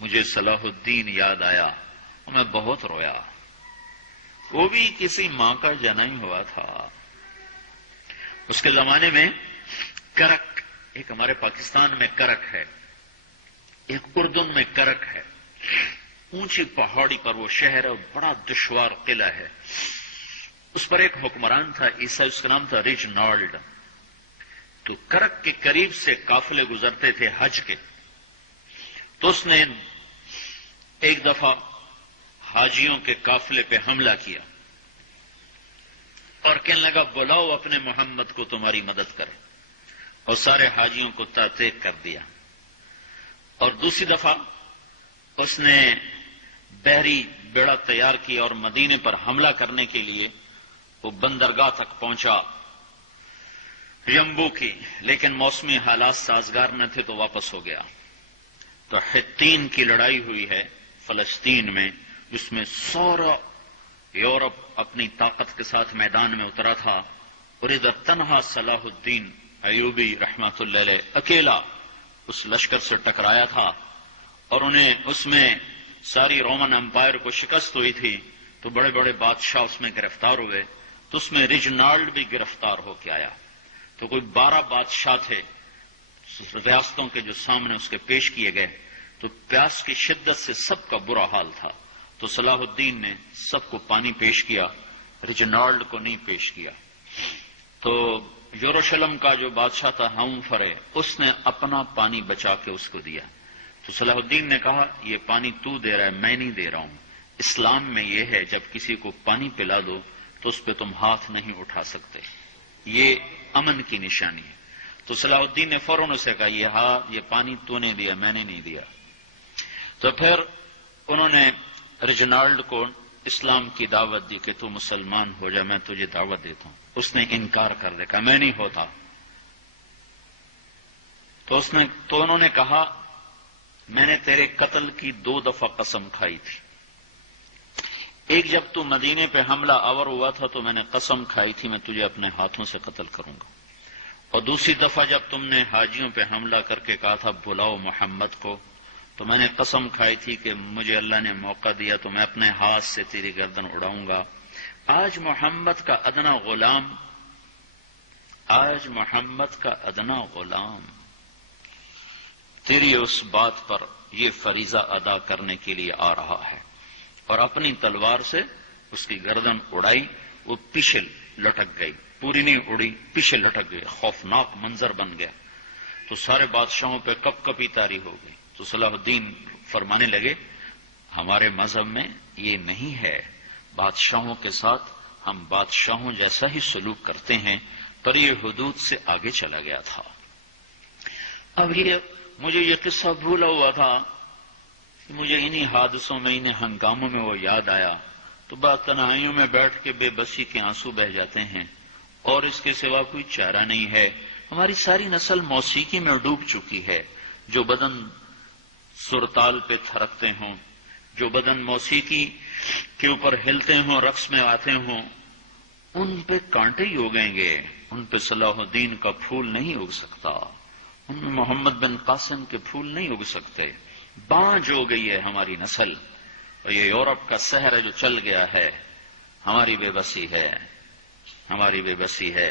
مجھے صلاح الدین یاد آیا اور میں بہت رویا. وہ بھی کسی ماں کا جنا ہی ہوا تھا. اس کے زمانے میں کرک، ایک ہمارے پاکستان میں کرک ہے، ایک اردن میں کرک ہے. اونچی پہاڑی پر وہ شہر ہے، بڑا دشوار قلعہ ہے. اس پر ایک حکمران تھا عیسائی، اس کا نام تھا ریجنالڈ. تو کرک کے قریب سے قافلے گزرتے تھے حج کے. تو اس نے ایک دفعہ حاجیوں کے قافلے پہ حملہ کیا اور کہنے لگا بلاؤ اپنے محمد کو تمہاری مدد کرے، اور سارے حاجیوں کو تعطیق کر دیا. اور دوسری دفعہ اس نے بحری بیڑا تیار کیا اور مدینے پر حملہ کرنے کے لیے وہ بندرگاہ تک پہنچا یمبو کی، لیکن موسمی حالات سازگار نہ تھے تو واپس ہو گیا. تو حطین کی لڑائی ہوئی ہے فلسطین میں، جس میں سارا یورپ اپنی طاقت کے ساتھ میدان میں اترا تھا، اور ادھر تنہا صلاح الدین ایوبی رحمت اللہ علیہ اکیلا اس لشکر سے ٹکرایا تھا. اور انہیں اس میں ساری رومن امپائر کو شکست ہوئی تھی. تو بڑے بڑے بادشاہ اس میں گرفتار ہوئے. تو اس میں ریجنالڈ بھی گرفتار ہو کے آیا. تو کوئی 12 بادشاہ تھے ریاستوں کے جو سامنے اس کے پیش کیے گئے. تو پیاس کی شدت سے سب کا برا حال تھا. تو صلاح الدین نے سب کو پانی پیش کیا، ریجنالڈ کو نہیں پیش کیا. تو یروشلم کا جو بادشاہ تھا ہمفرے، اس نے اپنا پانی بچا کے اس کو دیا. تو صلاح الدین نے کہا یہ پانی تو دے رہا ہے، میں نہیں دے رہا ہوں. اسلام میں یہ ہے جب کسی کو پانی پلا دو تو اس پہ تم ہاتھ نہیں اٹھا سکتے، یہ امن کی نشانی ہے. تو صلاح الدین نے فوراً اسے کہا یہ پانی تو نے دیا، میں نے نہیں دیا. تو پھر انہوں نے ریجنالڈ کو اسلام کی دعوت دی کہ تو مسلمان ہو جا، میں تجھے دعوت دیتا ہوں. اس نے انکار کر دیا، کہا میں نہیں ہوتا. تو انہوں نے کہا میں نے تیرے قتل کی 2 دفعہ قسم کھائی تھی. ایک جب تو مدینے پہ حملہ آور ہوا تھا تو میں نے قسم کھائی تھی میں تجھے اپنے ہاتھوں سے قتل کروں گا. اور دوسری دفعہ جب تم نے حاجیوں پہ حملہ کر کے کہا تھا بلاؤ محمد کو، تو میں نے قسم کھائی تھی کہ مجھے اللہ نے موقع دیا تو میں اپنے ہاتھ سے تیری گردن اڑاؤں گا. آج محمد کا ادنا غلام تیری اس بات پر یہ فریضہ ادا کرنے کے لیے آ رہا ہے. اور اپنی تلوار سے اس کی گردن اڑائی، وہ پیچھے لٹک گئی، پوری نہیں اڑی، پیچھے لٹک گئی. خوفناک منظر بن گیا. تو سارے بادشاہوں پہ کپ کپی طاری ہو گئی. تو صلاح الدین فرمانے لگے ہمارے مذہب میں یہ نہیں ہے، بادشاہوں کے ساتھ ہم بادشاہوں جیسا ہی سلوک کرتے ہیں، پر یہ حدود سے آگے چلا گیا تھا. اب مجھے یہ قصہ بھولا ہوا تھا، مجھے انہی حادثوں میں، انہی ہنگاموں میں وہ یاد آیا. تو بعد تنہائیوں میں بیٹھ کے بے بسی کے آنسو بہ جاتے ہیں، اور اس کے سوا کوئی چارہ نہیں ہے. ہماری ساری نسل موسیقی میں ڈوب چکی ہے. جو بدن سرتال پہ تھرکتے ہوں، جو بدن موسیقی کے اوپر ہلتے ہوں، رقص میں آتے ہوں، ان پہ کانٹے ہی اگیں گے. ان پہ صلاح الدین کا پھول نہیں اگ سکتا، ان میں محمد بن قاسم کے پھول نہیں اگ سکتے. بانجھ ہو گئی ہے ہماری نسل، اور یہ یورپ کا سحر جو چل گیا ہے، ہماری بے بسی ہے، ہماری بے بسی ہے.